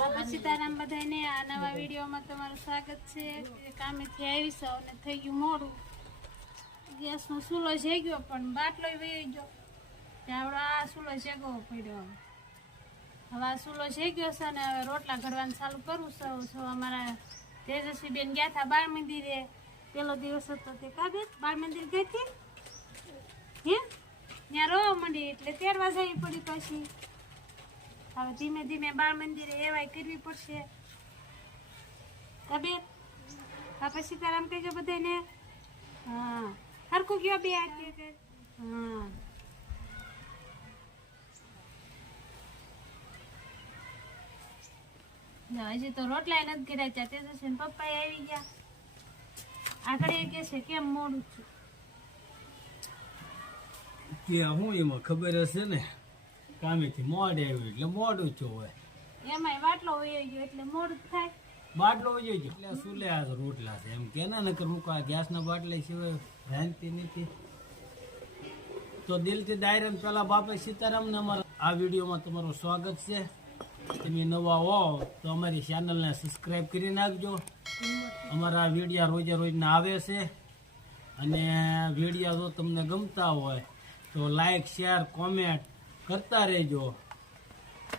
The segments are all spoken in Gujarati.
બાપા સીતારામ બધાને આ નવા વિડીયોમાં તમારું સ્વાગત છે. કામેથી આવી સૌ અને થઈ ગયું મોડું. ગેસનો સૂલો જઈ ગયો પણ બાટલો વહી ગયો. આવડો આ સૂલો શેકવો પડ્યો હવે. આ સૂલો જઈ ગયો છે અને હવે રોટલા ઘડવાનું ચાલુ કરું છું. સૌ અમારા તેજસ્વી બેન ગયા હતા બાળ મંદિરે. પેલો દિવસ હતો તે કાબે બાળ મંદિર ગઈ હતી? હે? ત્યાં રોવા માંડી, એટલે તેડવા જવી પડી પછી. હવે ધીમે ધીમે બાળ મંદિરે એવાય કરવી પડશે. તબિયત બાપા સીતારામ કહેજો બધાને, હા. હરકું ગયો બે હા. હજી તો રોટલા નથી કર્યા ત્યાં. ને પપ્પા આવી ગયા. આગળ એ કે છે, કેમ મોડું છું? કે હું એમાં ખબર હશે ને કામેથી મોડે આવ્યું એટલે મોડું જ હોય. એમાંય વાટલો વયો ગયો એટલે મોડું થાય. બાટલો વયો ગયો. એટલે સુલે આ રોટલા છે. એમ કે ના નકર હું ગેસના બાટલા સિવાય રાંધતી નથી. તો દિલથી દાયરન પેલા બાપા સીતારામ અમારા આ વિડીયોમાં તમારું સ્વાગત છે. તમે નવા હો તો અમારી ચેનલને સબસ્ક્રાઈબ કરી નાખજો. અમારા વિડીયા રોજે રોજના આવે છે. અને વિડીયા જો તમને ગમતા હોય તો લાઈક શેર કોમેન્ટ કરતા રહેજો.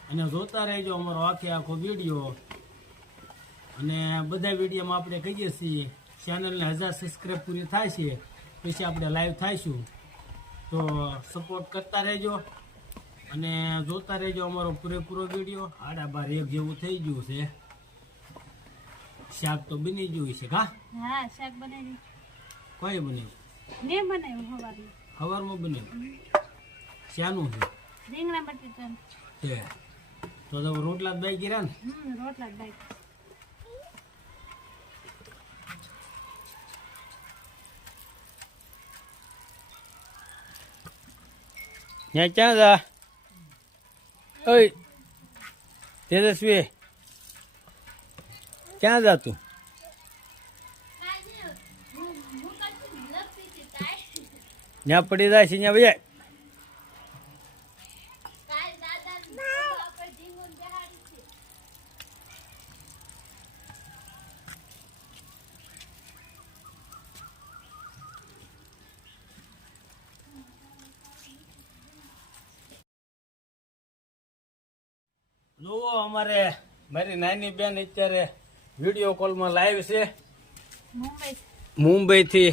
અને જોતા રહેજો અમારો આખે આખો વીડિયો. અને બધા વિડીયોમાં આપણે કહીએ છીએ ચેનલને હજાર સબસ્ક્રાઈબ પૂરી થાય છે પછી આપણે લાઈવ થાઈશું. તો સપોર્ટ કરતા રહેજો. અને જોતા રહેજો અમારો પૂરેપૂરો વીડિયો. આડા બાર એક જેવું થઈ ગયું છે. શાક તો બની ગયું છે કા? હા શાક બનાવી કોઈ બન્યું બનાવ્યું હવારમાં સવારમાં બન્યું શાનું છે? રીંગણા બટેટા. છે તો તો રોટલા જ બાઈ ગયા ને? હમ રોટલા જ ત્યાં ક્યાં જા? ઓય તેજસ્વી. ક્યાં જા તું? પડી જાય છે ભાઈ અમારે મારી નાની બેન અત્યારે વીડિયો કોલમાં લાઈવ છે. મુંબઈ મુંબઈથી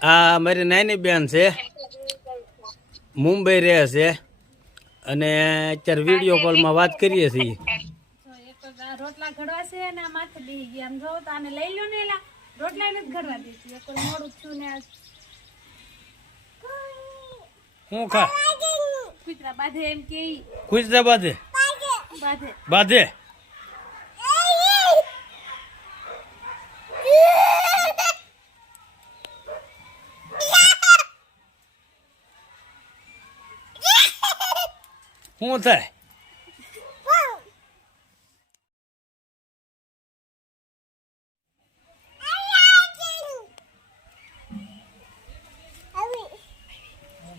આ મારી નાની બેન છે. મુંબઈ રહે છે. અને અત્યારે વીડિયો કોલમાં વાત કરીએ છીએ. રોટલા ઘડવા છે અને માથે બેસી ગયા. આમ જોવો તો આને લઈ લો ને એલા. રોટલા નથી ઘડવા દેતી. એક મોડું છું ને હું ખા? કૂતરા બાંધે એમ કે ખુશદા બાધે બાંધે બાધે શું થાય?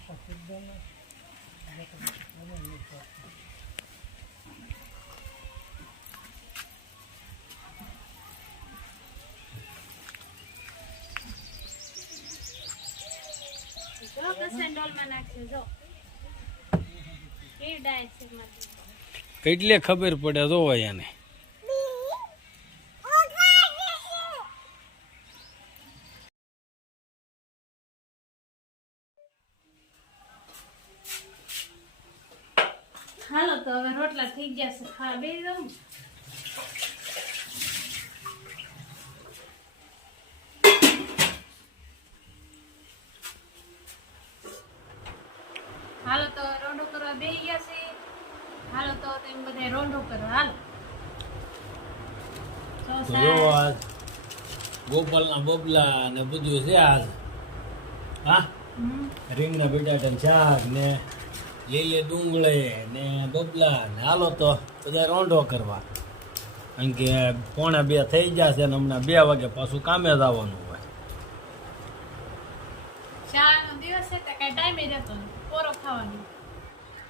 Thank કસે કેટલે ખબર પડે તો એને. હાલો તો હવે રોટલા થઈ ગયા છે ખા બે દઉં હાલો તો રોંઢો કરવા બે ગયા છે. હાલો તો તેમ બધા કરો હાલો. ગોપાલના બબલા ને બધું છે આજ. હા? રીંગણા બટાટા શાક ને લીલી ડુંગળે ને બબલા ને હાલો તો બધા રોંઢો કરવા. કારણ કે પોણા બે થઈ જશે ને હમણાં બે વાગે પાછું કામે જ આવવાનું હોય. શાળાનો દિવસ છે તો કઈ ટાઈમે રહેતો નથી પોરો ખાવાનો.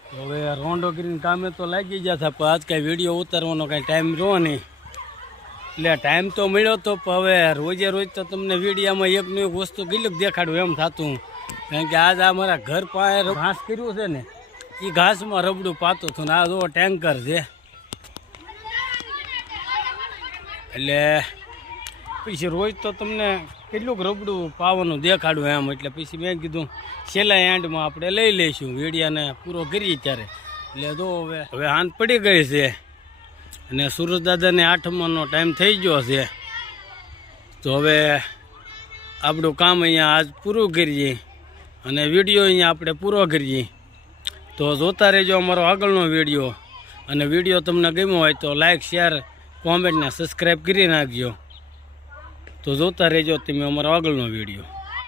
તો હવે રોંડો કરીને કામે તો લાગી ગયા હતા પણ આજ કાંઈ વીડિયો ઉતારવાનો કાંઈ ટાઈમ રહો નહીં. એટલે ટાઈમ તો મળ્યો તો પણ હવે રોજે રોજ તો તમને વિડીયામાં એકનું એક વસ્તુ ગીલુક દેખાડું એમ થતું. કારણ કે આજ આ મારા ઘર પાસે ઘાસ કર્યું છે ને એ ઘાસમાં રબડું પાતું હતું ને આ જો ટેન્કર છે. એટલે પછી રોજ તો તમને કેટલુંક રબડું પાવાનું દેખાડું એમ. એટલે પછી મેં કીધું, છેલ્લા એન્ડમાં આપણે લઈ લઈશું. વેડિયાને પૂરો કરીએ ત્યારે. એટલે જો હવે હવે હાંત પડી ગઈ છે. અને સુરજદાદાને આઠમાનો ટાઈમ થઈ ગયો છે. તો હવે આપણું કામ અહીંયા આજ પૂરું કરીએ. અને વીડિયો અહીંયા આપણે પૂરો કરીએ. તો જોતા રહેજો અમારો આગળનો વીડિયો. અને વીડિયો તમને ગમ્યો હોય તો લાઈક શેર કોમેન્ટને સબસ્ક્રાઈબ કરી નાખજો. તો જોતા રહેજો તમે અમારો આગળનો વીડિયો.